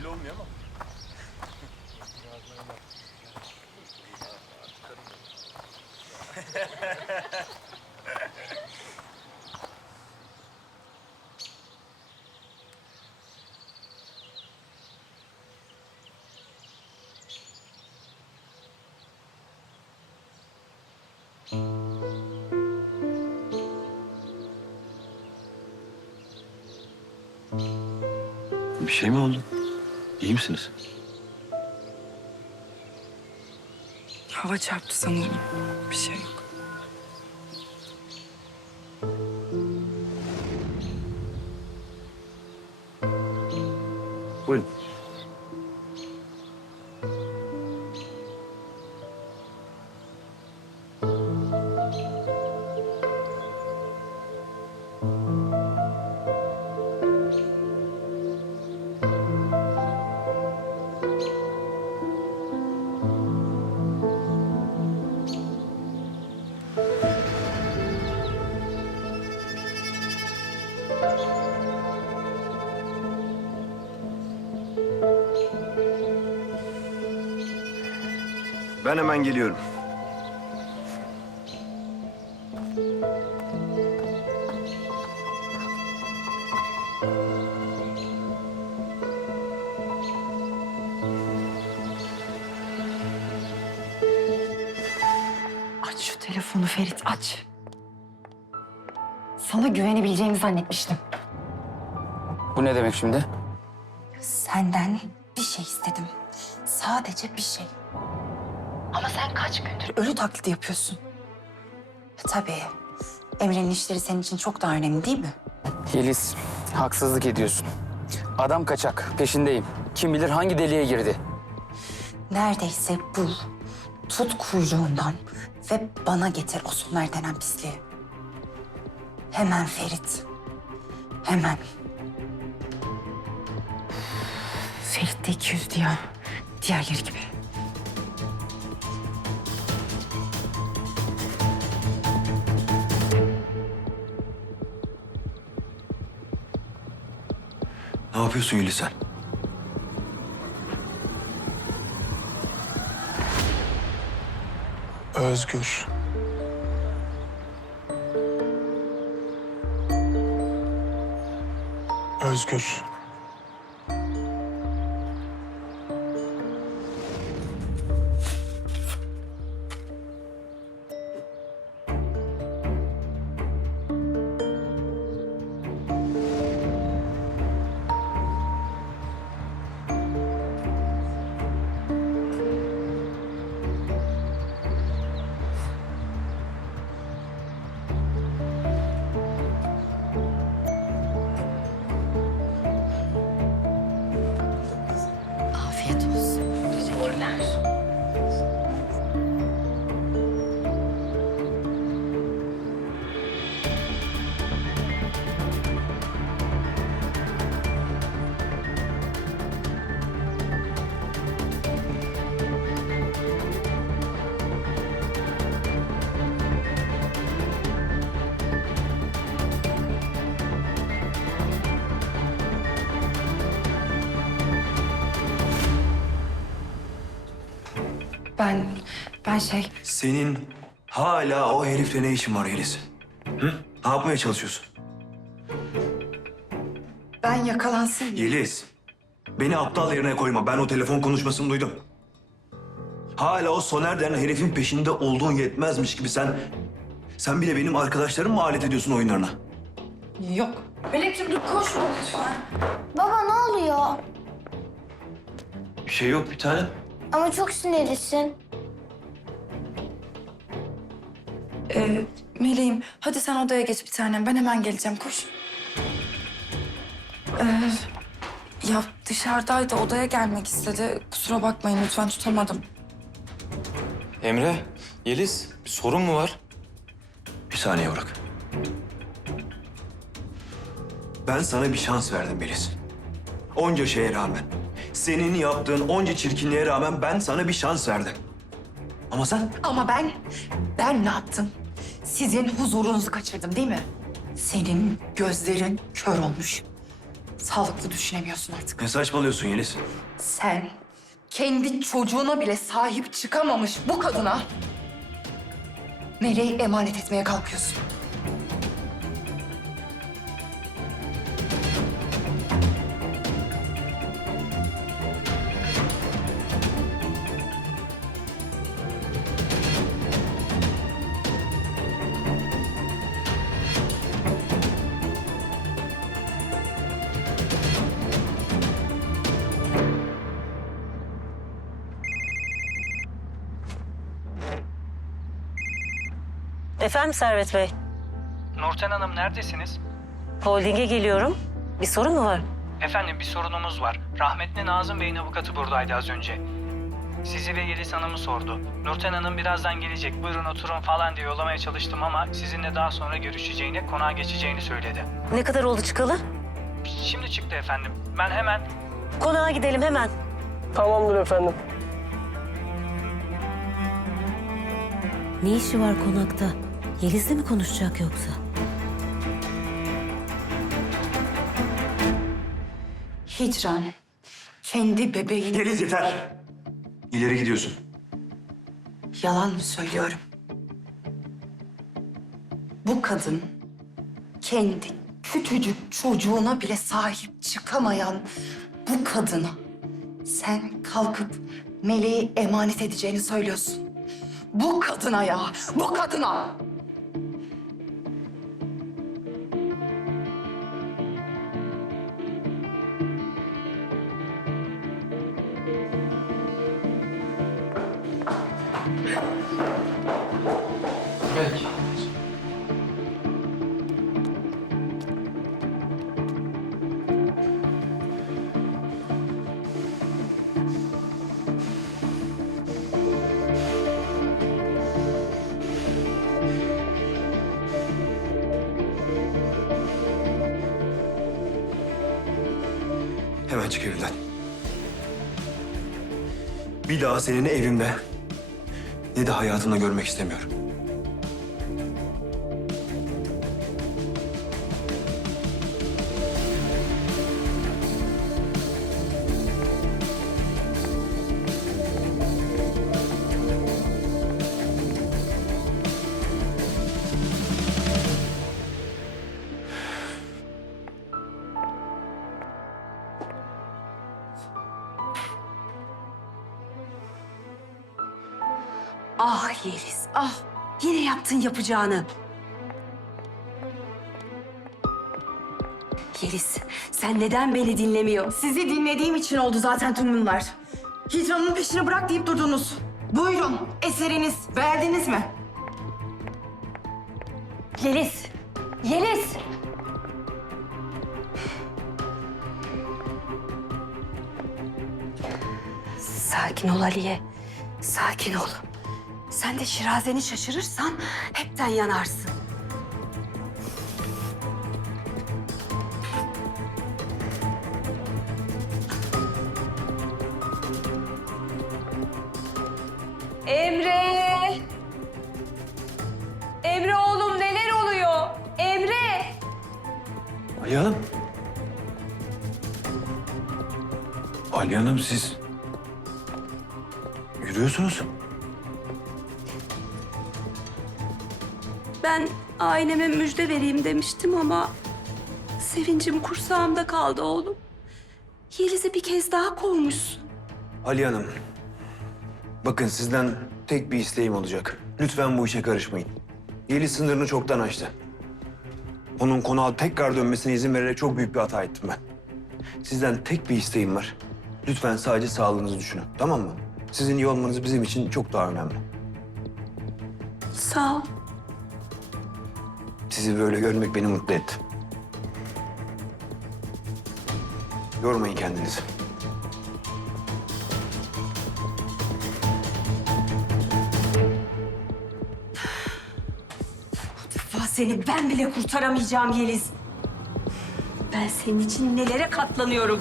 belli olmuyor ama. Bir şey mi oldu? İyi misiniz? Hava çarptı sanırım. Bir şey yok. Ben hemen geliyorum. Aç şu telefonu Ferit aç. Sana güvenebileceğimi zannetmiştim. Bu ne demek şimdi? Senden bir şey istedim. Sadece bir şey. Ama sen kaç gündür ölü taklidi yapıyorsun. E, tabii. Emre'nin işleri senin için çok daha önemli değil mi? Yeliz, haksızlık ediyorsun. Adam kaçak, peşindeyim. Kim bilir hangi deliğe girdi. Neredeyse bul. Tut kuyruğundan ve bana getir o Somer denen pisliği. Hemen Ferit. Hemen. Ferit de 200 ya. Diğerleri gibi. Ne yapıyorsun Yeliz sen? Özgür. Özgür. Ben, ben şey, Senin hala o herifle ne işin var Yeliz? Hı? Ne yapmaya çalışıyorsun? Ben yakalansın. Yeliz, beni aptal yerine koyma. Ben o telefon konuşmasını duydum. Hala o Soner denen herifin peşinde olduğun yetmezmiş gibi sen... Sen bile benim arkadaşlarımı mı alet ediyorsun oyunlarına? Yok. Melek'ciğim dur koşma lütfen. Baba ne oluyor? Bir şey yok bir tane. Ama çok sinirlisin. Ee, Meleğim hadi sen odaya geç bir tanem. Ben hemen geleceğim koş. Ee, ya dışarıdaydı odaya gelmek istedi. Kusura bakmayın lütfen tutamadım. Emre, Yeliz bir sorun mu var? Bir saniye bırak. Ben sana bir şans verdim Melis. Onca şeye rağmen, senin yaptığın onca çirkinliğe rağmen ben sana bir şans verdim. Ama sen Ama ben, ben ne yaptım? Sizin huzurunuzu kaçırdım değil mi? Senin gözlerin kör olmuş. sağlıklı düşünemiyorsun artık. Ne saçmalıyorsun Yeliz? Sen kendi çocuğuna bile sahip çıkamamış bu kadına Meleği emanet etmeye kalkıyorsun. Efendim Servet Bey, Nurten Hanım neredesiniz? holdinge geliyorum. Bir sorun mu var? Efendim bir sorunumuz var. Rahmetli Nazım Bey'in avukatı buradaydı az önce. Sizi ve Yeliz Hanım'ı sordu. Nurten Hanım birazdan gelecek. Buyurun oturun falan diye yollamaya çalıştım ama sizinle daha sonra görüşeceğini, konağa geçeceğini söyledi. Ne kadar oldu çıkalı? Şimdi çıktı efendim. Ben hemen Konağa gidelim hemen. Tamamdır efendim. Ne işi var konakta? Yeliz'le mi konuşacak yoksa? Hicran, kendi bebeğini Yeliz yeter. İleri gidiyorsun. yalan mı söylüyorum? Bu kadın kendi küçücük çocuğuna bile sahip çıkamayan bu kadına sen kalkıp meleği emanet edeceğini söylüyorsun. Bu kadına ya, bu kadına. Belki. Hemen çık evimden. Bir daha seni ne evimde ne de hayatımda görmek istemiyorum. Yeliz, ah. Yine yaptın yapacağını. Yeliz, sen neden beni dinlemiyor? Sizi dinlediğim için oldu zaten tüm bunlar. Hicran'ın peşini bırak deyip durdunuz. Buyurun, eseriniz. Beğendiniz mi? Yeliz, Yeliz. Sakin ol Aliye, sakin ol. Sen de şirazeni şaşırırsan hepten yanarsın. Emre! Emre oğlum neler oluyor? Emre! Ali Hanım. Ali Hanım siz yürüyorsunuz. Ben aileme müjde vereyim demiştim ama sevincim kursağımda kaldı oğlum. Yeliz'i bir kez daha kovmuşsun. Ali Hanım. Bakın sizden tek bir isteğim olacak. Lütfen bu işe karışmayın. Yeliz sınırını çoktan aştı. Onun konağa tekrar dönmesine izin vererek çok büyük bir hata ettim ben. Sizden tek bir isteğim var. Lütfen sadece sağlığınızı düşünün, tamam mı? Sizin iyi olmanız bizim için çok daha önemli. Sağ ol. Sizi böyle görmek beni mutlu etti. Yormayın kendinizi. Vah seni ben bile kurtaramayacağım Yeliz. Ben senin için nelere katlanıyorum.